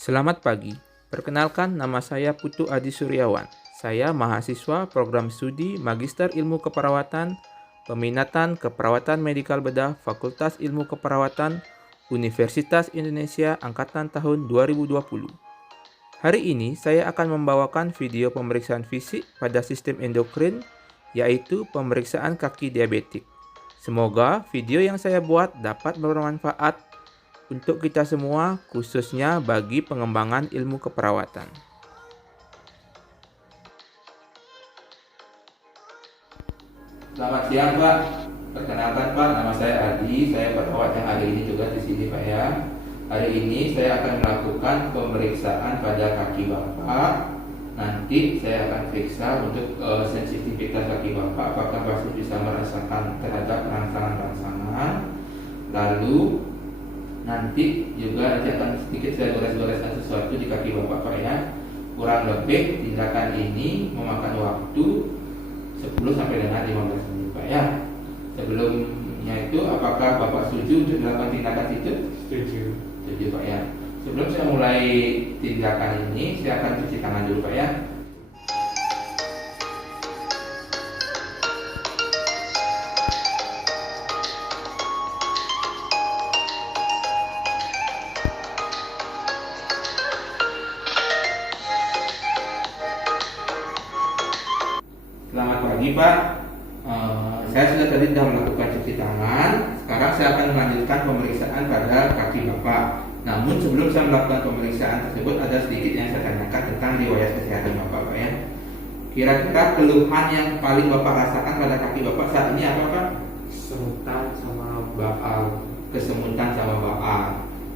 Selamat pagi, perkenalkan nama saya Putu Adi Suryawan. Saya mahasiswa program studi Magister Ilmu Keperawatan, Peminatan Keperawatan Medikal Bedah Fakultas Ilmu Keperawatan, Universitas Indonesia Angkatan tahun 2020. Hari ini saya akan membawakan video pemeriksaan fisik pada sistem endokrin, yaitu pemeriksaan kaki diabetik. Semoga video yang saya buat dapat bermanfaat untuk kita semua, khususnya bagi pengembangan ilmu keperawatan. Selamat siang Pak, perkenalkan Pak, nama saya Adi, saya perawat yang hari ini juga di sini Pak ya. Hari ini saya akan melakukan pemeriksaan pada kaki Bapak. Nanti saya akan periksa untuk sensitivitas kaki Bapak, apakah pasien bisa merasakan terhadap rangsangan-rangsangan. Lalu nanti juga akan sedikit saya gores-goreskan sesuatu di kaki Bapak Pak ya. Kurang lebih tindakan ini memakan waktu 10 sampai dengan 15 menit Pak ya. Sebelumnya itu apakah Bapak setuju untuk melakukan tindakan itu? Setuju. Setuju Pak ya. Sebelum saya mulai tindakan ini, saya akan cuci tangan dulu Pak ya. Selamat pagi Pak. Saya sudah melakukan cuci tangan. Sekarang saya akan melanjutkan pemeriksaan pada kaki Bapak. Namun sebelum saya melakukan pemeriksaan tersebut, ada sedikit yang saya tanyakan tentang riwayat kesehatan Bapak ya. Kira-kira keluhan yang paling Bapak rasakan pada kaki Bapak saat ini apa Pak? Kesemutan sama baal. Kesemutan sama baal.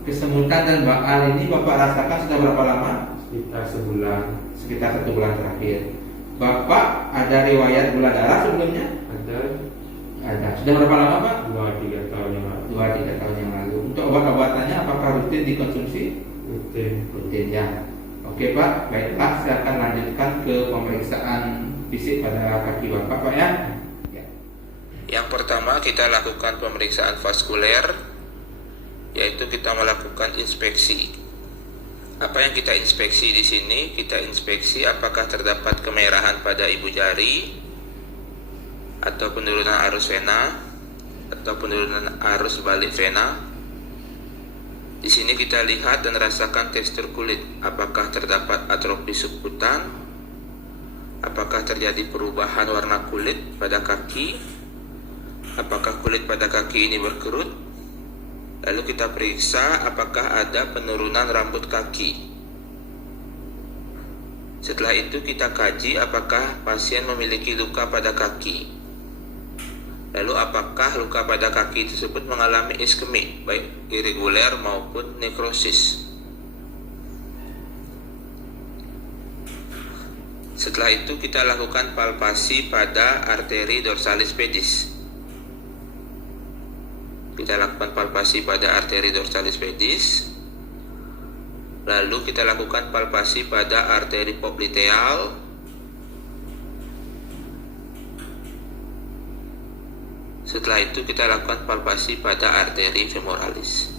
Kesemutan dan baal ini Bapak rasakan sudah berapa lama? Sekitar sebulan. Sekitar 1 bulan terakhir. Bapak ada riwayat gula darah sebelumnya? Ada Ada. Sudah berapa lama Pak? 2-3 tahun yang lalu. 2-3 tahun yang lalu. Untuk obat-obatannya apakah rutin dikonsumsi? Rutin. Rutin ya. Oke Pak, baiklah saya akan lanjutkan ke pemeriksaan fisik pada kaki Bapak Pak ya. Yang pertama kita lakukan pemeriksaan vaskuler, yaitu kita melakukan inspeksi. Apa yang kita inspeksi di sini? Kita inspeksi apakah terdapat kemerahan pada ibu jari, atau penurunan arus vena, atau penurunan arus balik vena. Di sini kita lihat dan rasakan tekstur kulit, apakah terdapat atrofi subkutan, apakah terjadi perubahan warna kulit pada kaki, apakah kulit pada kaki ini berkerut. Lalu kita periksa apakah ada penurunan rambut kaki. Setelah itu kita kaji apakah pasien memiliki luka pada kaki. Lalu apakah luka pada kaki tersebut mengalami iskemik, baik irreguler maupun nekrosis. Setelah itu kita lakukan palpasi pada arteri dorsalis pedis. Kita lakukan palpasi pada arteri dorsalis pedis. Lalu kita lakukan palpasi pada arteri popliteal. Setelah itu kita lakukan palpasi pada arteri femoralis.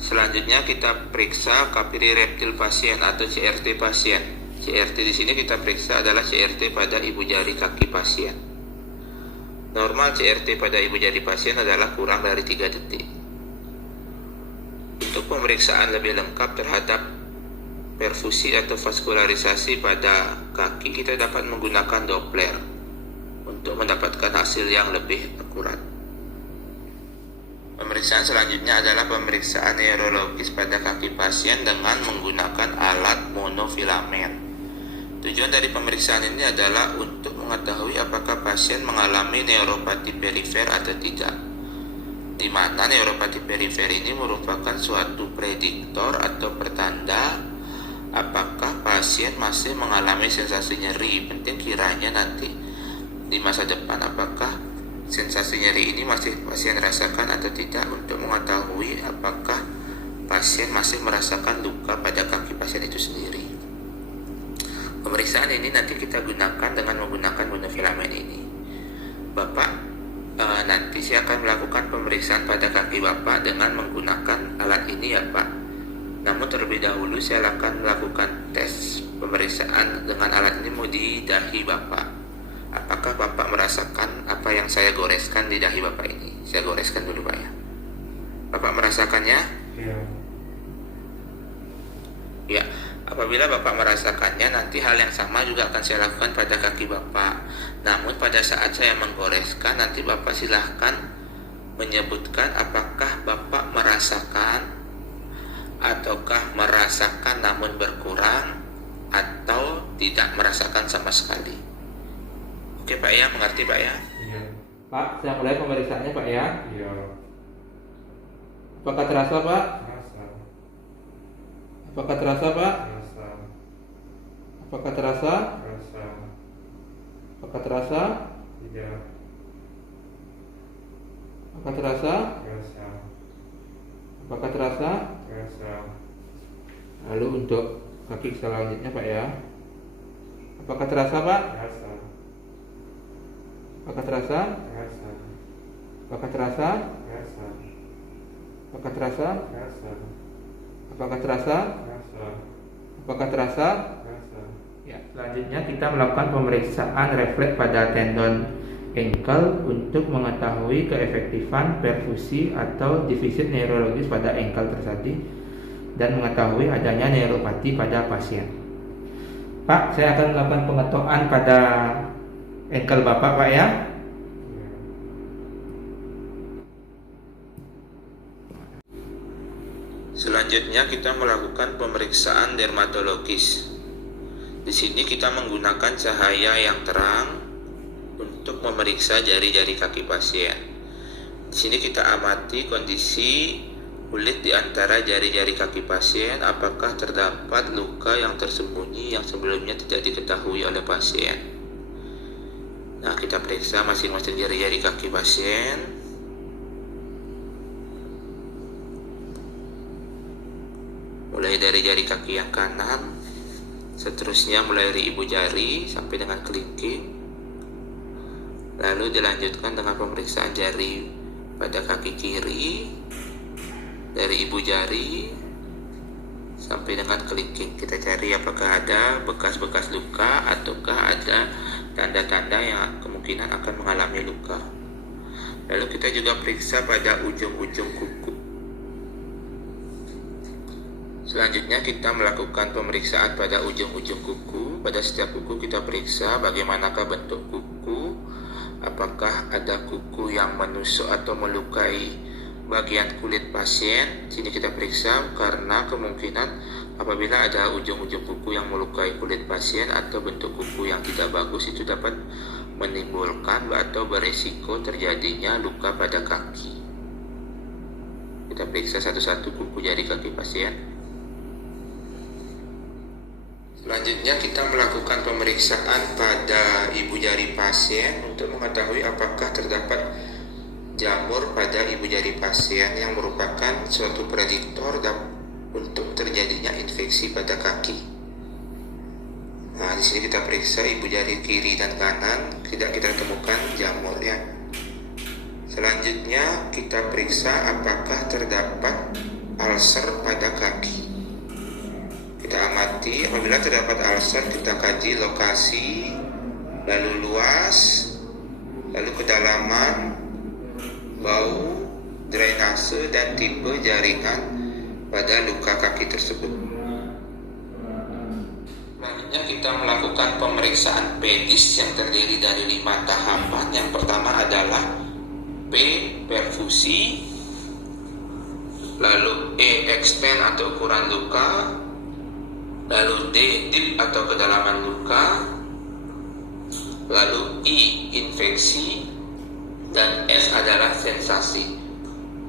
Selanjutnya kita periksa kapili reptil pasien atau CRT pasien. CRT di sini kita periksa adalah CRT pada ibu jari kaki pasien. Normal CRT pada ibu jari pasien adalah kurang dari 3 detik. Untuk pemeriksaan lebih lengkap terhadap perfusi atau vaskularisasi pada kaki, kita dapat menggunakan Doppler untuk mendapatkan hasil yang lebih akurat. Pemeriksaan selanjutnya adalah pemeriksaan neurologis pada kaki pasien dengan menggunakan alat monofilamen. Tujuan dari pemeriksaan ini adalah untuk mengetahui apakah pasien mengalami neuropati perifer atau tidak, di mana neuropati perifer ini merupakan suatu prediktor atau pertanda apakah pasien masih mengalami sensasi nyeri. Penting kiranya nanti di masa depan apakah sensasi nyeri ini masih pasien rasakan atau tidak, untuk mengetahui apakah pasien masih merasakan luka pada kaki pasien itu sendiri. Pemeriksaan ini nanti kita gunakan dengan menggunakan monofilamen ini. Bapak nanti saya akan melakukan pemeriksaan pada kaki Bapak dengan menggunakan alat ini ya Pak. Namun terlebih dahulu saya akan melakukan tes pemeriksaan dengan alat ini di dahi Bapak. Apakah Bapak merasakan apa yang saya goreskan di dahi Bapak ini? Saya goreskan dulu Pak ya. Bapak merasakannya? Ya. Ya, apabila Bapak merasakannya, nanti hal yang sama juga akan saya lakukan pada kaki Bapak. Namun pada saat saya menggoreskan, nanti Bapak silahkan menyebutkan apakah Bapak merasakan ataukah merasakan namun berkurang atau tidak merasakan sama sekali. Oke Pak ya, mengerti Pak ya? Iya. Pak, saya mulai pemeriksaannya Pak ya. Iya. Apakah terasa Pak? Rasa. Apakah terasa Pak? Rasa. Apakah terasa? Rasa. Apakah terasa? Tidak. Apakah terasa? Rasa. Apakah terasa? Rasa. Lalu untuk kaki selanjutnya Pak ya. Apakah terasa Pak? Rasa. Apakah terasa? Rasa. Apakah terasa? Rasa. Apakah terasa? Rasa. Apakah terasa? Rasa. Apakah terasa? Rasa. Ya, selanjutnya kita melakukan pemeriksaan refleks pada tendon ankle untuk mengetahui keefektifan perfusi atau defisit neurologis pada ankle terjadi dan mengetahui adanya neuropati pada pasien. Pak, saya akan melakukan pengetokan pada ankle Bapak Pak ya. Iya. Selanjutnya kita melakukan pemeriksaan dermatologis. Di sini kita menggunakan cahaya yang terang untuk memeriksa jari-jari kaki pasien. Di sini kita amati kondisi kulit di antara jari-jari kaki pasien, apakah terdapat luka yang tersembunyi yang sebelumnya tidak diketahui oleh pasien. Nah, kita periksa masing-masing jari-jari kaki pasien. Mulai dari jari kaki yang kanan, seterusnya mulai dari ibu jari sampai dengan kelingking. Lalu dilanjutkan dengan pemeriksaan jari pada kaki kiri, dari ibu jari sampai dengan kelingking. Kita cari apakah ada bekas-bekas luka ataukah ada tanda-tanda yang kemungkinan akan mengalami luka. Lalu kita juga periksa pada ujung-ujung kuku. Selanjutnya kita melakukan pemeriksaan pada ujung-ujung kuku. Pada setiap kuku kita periksa bagaimanakah bentuk kuku, apakah ada kuku yang menusuk atau melukai bagian kulit pasien. Sini kita periksa karena kemungkinan apabila ada ujung-ujung kuku yang melukai kulit pasien atau bentuk kuku yang tidak bagus, itu dapat menimbulkan atau beresiko terjadinya luka pada kaki. Kita periksa satu-satu kuku jari kaki pasien. Selanjutnya kita melakukan pemeriksaan pada ibu jari pasien untuk mengetahui apakah terdapat jamur pada ibu jari pasien yang merupakan suatu prediktor untuk terjadinya infeksi pada kaki. Nah, di sini kita periksa ibu jari kiri dan kanan, tidak kita temukan jamurnya. Selanjutnya kita periksa apakah terdapat ulcer pada kaki. Kita amati, apabila terdapat ulcer kita kaji lokasi, lalu luas, lalu kedalaman, bau, drainase, dan tipe jaringan pada luka kaki tersebut. Selanjutnya kita melakukan pemeriksaan PEDIS yang terdiri dari 5 tahapan. Yang pertama adalah P, perfusi, lalu E, expand atau ukuran luka, lalu D, deep atau kedalaman luka, lalu I, infeksi, dan S adalah sensasi.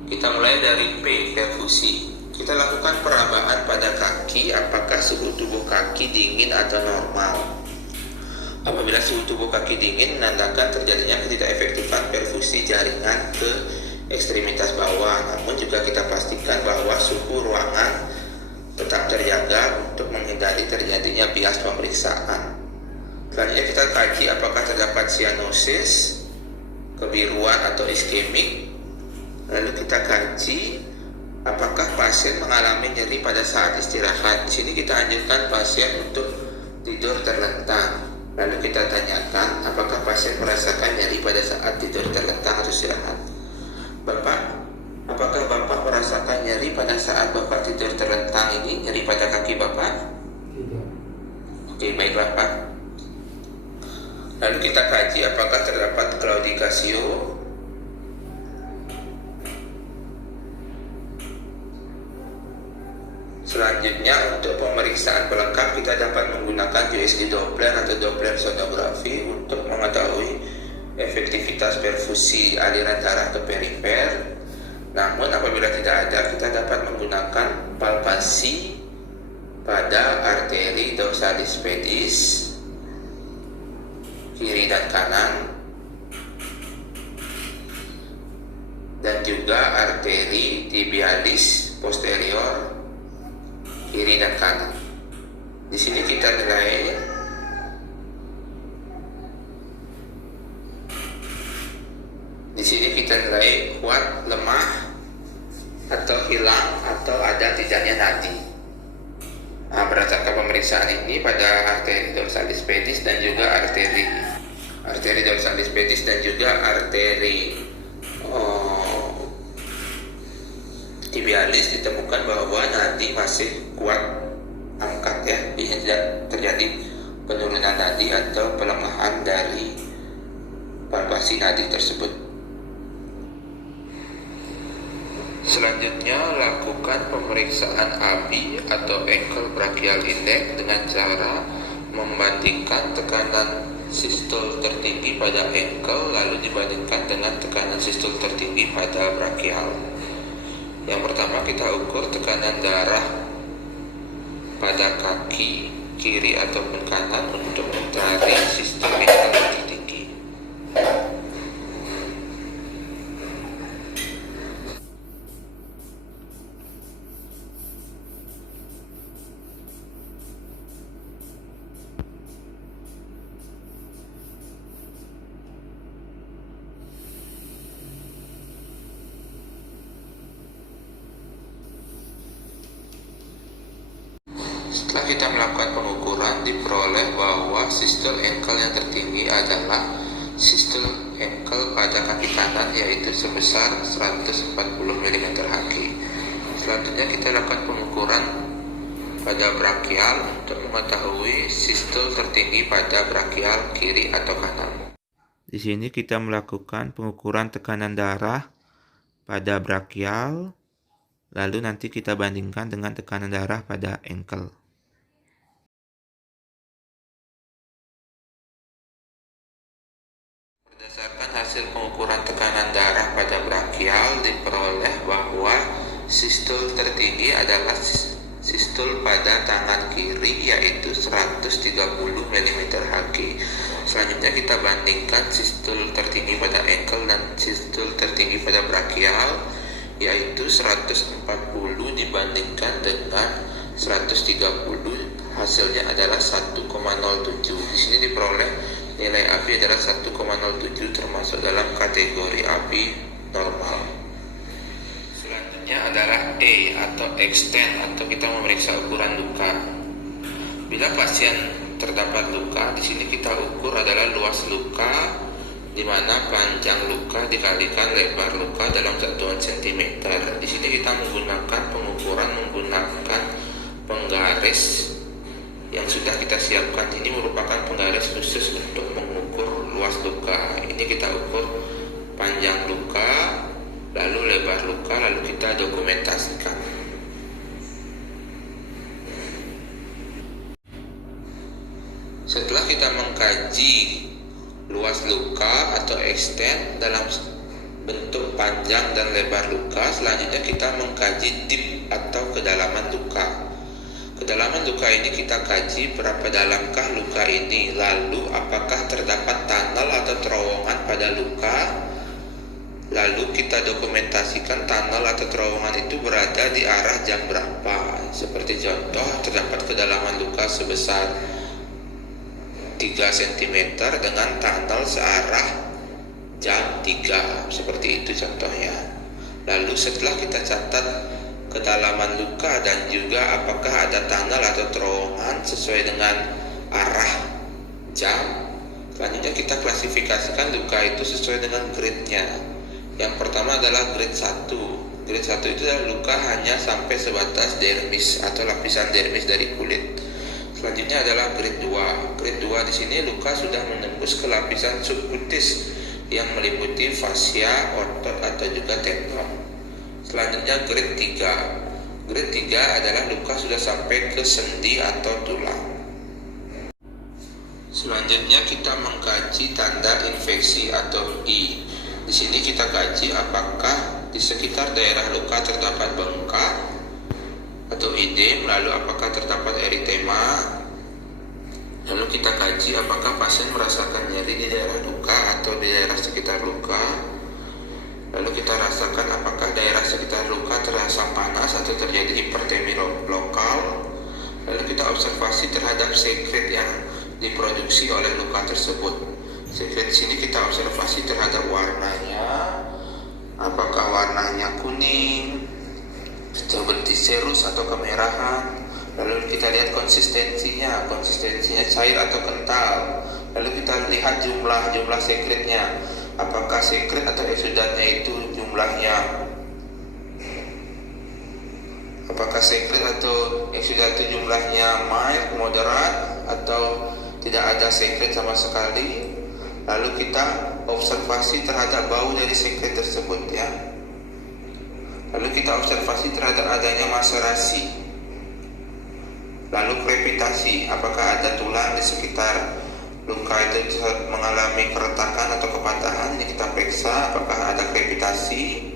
Kita mulai dari P, perfusi. Kita lakukan perabaan pada kaki apakah suhu tubuh kaki dingin atau normal. Apabila suhu tubuh kaki dingin menandakan terjadinya ketidakefektifan perfusi jaringan ke ekstremitas bawah. Namun juga kita pastikan bahwa suhu ruangan tetap terjaga untuk menghindari terjadinya bias pemeriksaan. Selanjutnya kita kaji apakah terdapat cyanosis, kebiruan atau iskemik. Lalu kita kaji Apakah pasien mengalami nyeri pada saat istirahat? Di sini kita anjurkan pasien untuk tidur terlentang. Lalu kita tanyakan, apakah pasien merasakan nyeri pada saat tidur terlentang atau istirahat? Bapak, apakah Bapak merasakan nyeri pada saat Bapak tidur terlentang ini? Nyeri pada kaki Bapak? Tidak. Oke, baik Bapak. Lalu kita kaji apakah terdapat claudicatio. Selanjutnya, untuk pemeriksaan pelengkap kita dapat menggunakan USG Doppler atau Doppler sonografi untuk mengetahui efektivitas perfusi aliran darah ke perifer. Namun apabila tidak ada, kita dapat menggunakan palpasi pada arteri dorsalis pedis kiri dan kanan, dan juga arteri tibialis posterior kiri dan kanan. Di sini kita nilai kuat, lemah, atau hilang, atau ada tidaknya nadi. Nah, berdasarkan pemeriksaan ini pada arteri dorsalis pedis dan juga arteri dorsalis pedis dan juga arteri tibialis ditemukan bahwa nadi masih kuat angkat ya, tidak terjadi penurunan nadi atau pelemahan dari palpasi nadi tersebut. Selanjutnya, lakukan pemeriksaan ABI atau ankle brachial index dengan cara membandingkan tekanan sistol tertinggi pada ankle lalu dibandingkan dengan tekanan sistol tertinggi pada brachial. Yang pertama, kita ukur tekanan darah pada kaki kiri ataupun kanan untuk mencari sistol ankle tertinggi. Setelah kita melakukan pengukuran, diperoleh bahwa sistol ankle yang tertinggi adalah sistol ankle pada kaki kanan, yaitu sebesar 140 mm/Hg. Selanjutnya kita lakukan pengukuran pada brachial untuk mengetahui sistol tertinggi pada brachial kiri atau kanan. Di sini kita melakukan pengukuran tekanan darah pada brachial, lalu nanti kita bandingkan dengan tekanan darah pada ankle. Berdasarkan hasil pengukuran tekanan darah pada brachial, diperoleh bahwa sistol tertinggi adalah sistol pada tangan kiri, yaitu 130 mm/Hg. Selanjutnya kita bandingkan sistol tertinggi pada ankle dan sistol tertinggi pada brachial, yaitu 140 dibandingkan dengan 130, hasilnya adalah 1,07. Di sini diperoleh nilai ABI adalah 1,07, termasuk dalam kategori ABI normal. Selanjutnya adalah E atau extend, atau kita memeriksa ukuran luka. Bila pasien terdapat luka, di sini kita ukur adalah luas luka, di mana panjang luka dikalikan lebar luka dalam satuan cm. Di sini kita menggunakan menggunakan penggaris yang sudah kita siapkan. Ini merupakan penggaris khusus untuk mengukur luas luka. Ini kita ukur panjang luka, lalu lebar luka, lalu kita dokumentasikan. Setelah kita mengkaji luas luka atau extent dalam bentuk panjang dan lebar luka, selanjutnya kita mengkaji dip atau kedalaman luka. Kedalaman luka ini kita kaji berapa dalamkah luka ini, lalu apakah terdapat tunnel atau terowongan pada luka, lalu kita dokumentasikan tunnel atau terowongan itu berada di arah jam berapa. Seperti contoh, terdapat kedalaman luka sebesar 3 cm dengan tunnel searah jam 3, seperti itu contohnya. Lalu setelah kita catat kedalaman luka dan juga apakah ada tunnel atau terowongan sesuai dengan arah jam. Selanjutnya kita klasifikasikan luka itu sesuai dengan grade-nya. Yang pertama adalah grade 1. Grade 1 itu adalah luka hanya sampai sebatas dermis atau lapisan dermis dari kulit. Selanjutnya adalah grade 2. Grade 2 di sini luka sudah menembus ke lapisan subkutis yang meliputi fascia, otot atau juga tendon. Selanjutnya grade 3. Grade 3 adalah luka sudah sampai ke sendi atau tulang. Selanjutnya kita mengkaji tanda infeksi atau I. Di sini kita kaji apakah di sekitar daerah luka terdapat bengkak atau edem, lalu apakah terdapat eritema. Lalu kita kaji apakah pasien merasakan nyeri di daerah luka atau di daerah sekitar luka. Lalu kita rasakan apakah daerah sekitar luka terasa panas atau terjadi hipertermi lokal. Lalu kita observasi terhadap sekret yang diproduksi oleh luka tersebut. Sekret sini kita observasi terhadap warnanya, apakah warnanya kuning, atau berdiserus atau kemerahan. Lalu kita lihat konsistensinya cair atau kental. Lalu kita lihat jumlah sekretnya, apakah sekret atau eksudatnya itu jumlahnya, apakah sekret atau eksudat itu jumlahnya mild, moderat, atau tidak ada sekret sama sekali. Lalu kita observasi terhadap bau dari sekret tersebut ya. Lalu kita observasi terhadap adanya maserasi. Lalu krepitasi, apakah ada tulang di sekitar luka itu mengalami keretakan atau kepatahan. Ini kita periksa apakah ada krepitasi.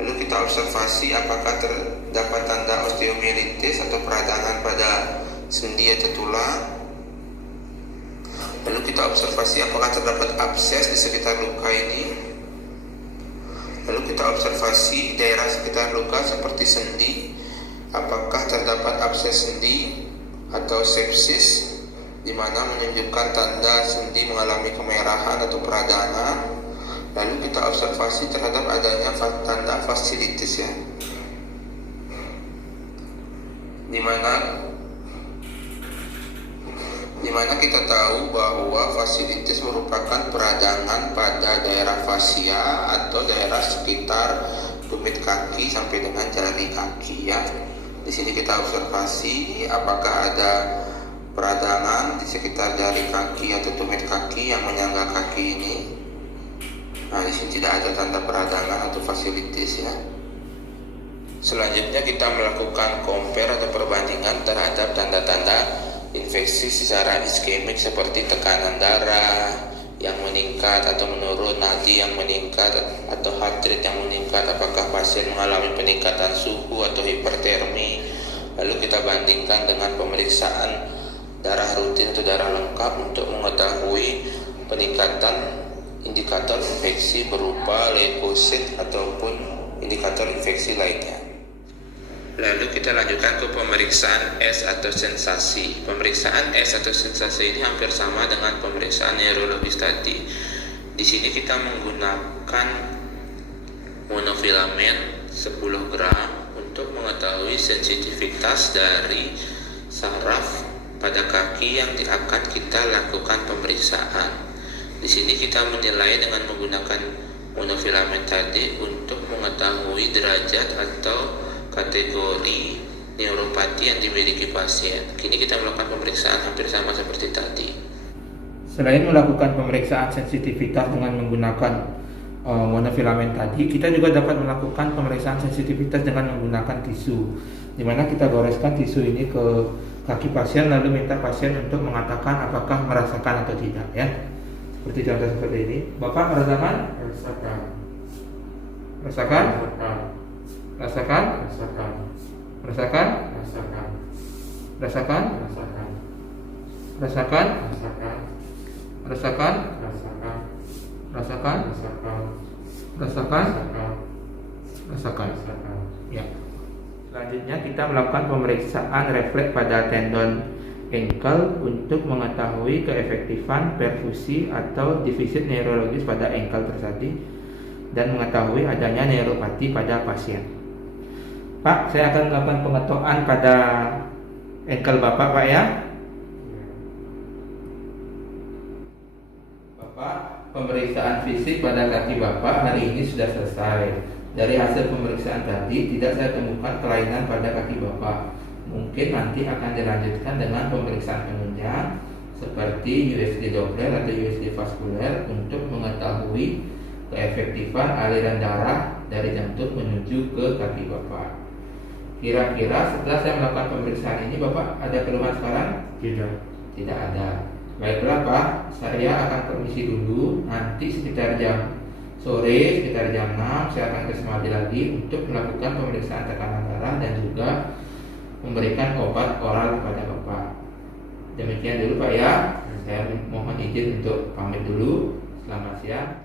Lalu kita observasi apakah terdapat tanda osteomielitis atau peradangan pada sendi atau tulang. Lalu kita observasi apakah terdapat abses di sekitar luka ini. Lalu kita observasi daerah sekitar luka seperti sendi, apakah terdapat abses sendi atau sepsis, di mana menunjukkan tanda sendi mengalami kemerahan atau peradangan. Lalu kita observasi terhadap adanya tanda fasilitis ya, di mana kita tahu bahwa fasilitis merupakan peradangan pada daerah fascia atau daerah sekitar tumit kaki sampai dengan jari kaki ya. Di sini kita observasi apakah ada peradangan di sekitar jari kaki atau tumit kaki yang menyangga kaki ini. Nah, di sini tidak ada tanda peradangan atau fasilitis ya. Selanjutnya kita melakukan compare atau perbandingan terhadap tanda-tanda infeksi secara iskemik seperti tekanan darah yang meningkat atau menurun, nadi yang meningkat atau heart rate yang meningkat, apakah pasien mengalami peningkatan suhu atau hipertermi. Lalu kita bandingkan dengan pemeriksaan darah rutin atau darah lengkap untuk mengetahui peningkatan indikator infeksi berupa leukosit ataupun indikator infeksi lainnya. Lalu kita lanjutkan ke pemeriksaan S atau sensasi. Pemeriksaan S atau sensasi ini hampir sama dengan pemeriksaan neurologis tadi. Di sini kita menggunakan monofilamen 10 gram untuk mengetahui sensitivitas dari saraf pada kaki yang akan kita lakukan pemeriksaan. Di sini kita menilai dengan menggunakan monofilamen tadi untuk mengetahui derajat atau kategori neuropati yang dimiliki pasien. Kini kita melakukan pemeriksaan hampir sama seperti tadi. Selain melakukan pemeriksaan sensitivitas dengan menggunakan monofilamen tadi, kita juga dapat melakukan pemeriksaan sensitivitas dengan menggunakan tisu, di mana kita goreskan tisu ini ke kaki pasien lalu minta pasien untuk mengatakan apakah merasakan atau tidak ya. Seperti contoh seperti ini. Bapak merasakan? Rasakan. Rasakan? Rasakan. Rasakan? Rasakan. Rasakan? Rasakan. Rasakan? Rasakan. Rasakan? Rasakan. Rasakan? Rasakan. Rasakan? Rasakan. Rasakan? Rasakan. Ya. Selanjutnya kita melakukan pemeriksaan refleks pada tendon ankle untuk mengetahui keefektifan perfusi atau defisit neurologis pada ankle tersebut dan mengetahui adanya neuropati pada pasien. Pak, saya akan melakukan pengetokan pada ankle Bapak, Pak ya. Bapak, pemeriksaan fisik pada kaki Bapak hari ini sudah selesai. Dari hasil pemeriksaan tadi tidak saya temukan kelainan pada kaki Bapak. Mungkin nanti akan dilanjutkan dengan pemeriksaan penunjang seperti USG Doppler atau USG vaskuler untuk mengetahui keefektifan aliran darah dari jantung menuju ke kaki Bapak. Kira-kira setelah saya melakukan pemeriksaan ini Bapak ada keluhan sekarang? Tidak ada. Baiklah Pak, saya akan permisi dulu. Nanti sekitar jam sore, sekitar jam 6 saya akan ke Semadi lagi untuk melakukan pemeriksaan tekanan darah dan juga memberikan obat oral kepada Bapak. Demikian dulu Pak ya. Saya mohon izin untuk pamit dulu. Selamat siang.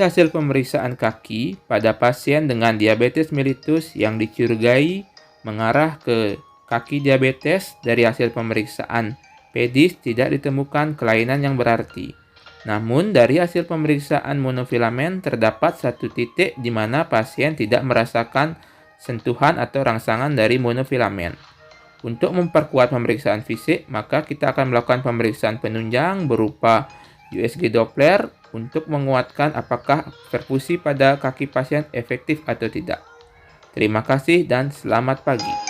Hasil pemeriksaan kaki pada pasien dengan diabetes mellitus yang dicurigai mengarah ke kaki diabetes. Dari hasil pemeriksaan pedis tidak ditemukan kelainan yang berarti. Namun dari hasil pemeriksaan monofilamen terdapat satu titik di mana pasien tidak merasakan sentuhan atau rangsangan dari monofilamen. Untuk memperkuat pemeriksaan fisik, maka kita akan melakukan pemeriksaan penunjang berupa USG Doppler untuk menguatkan apakah perfusi pada kaki pasien efektif atau tidak. Terima kasih dan selamat pagi.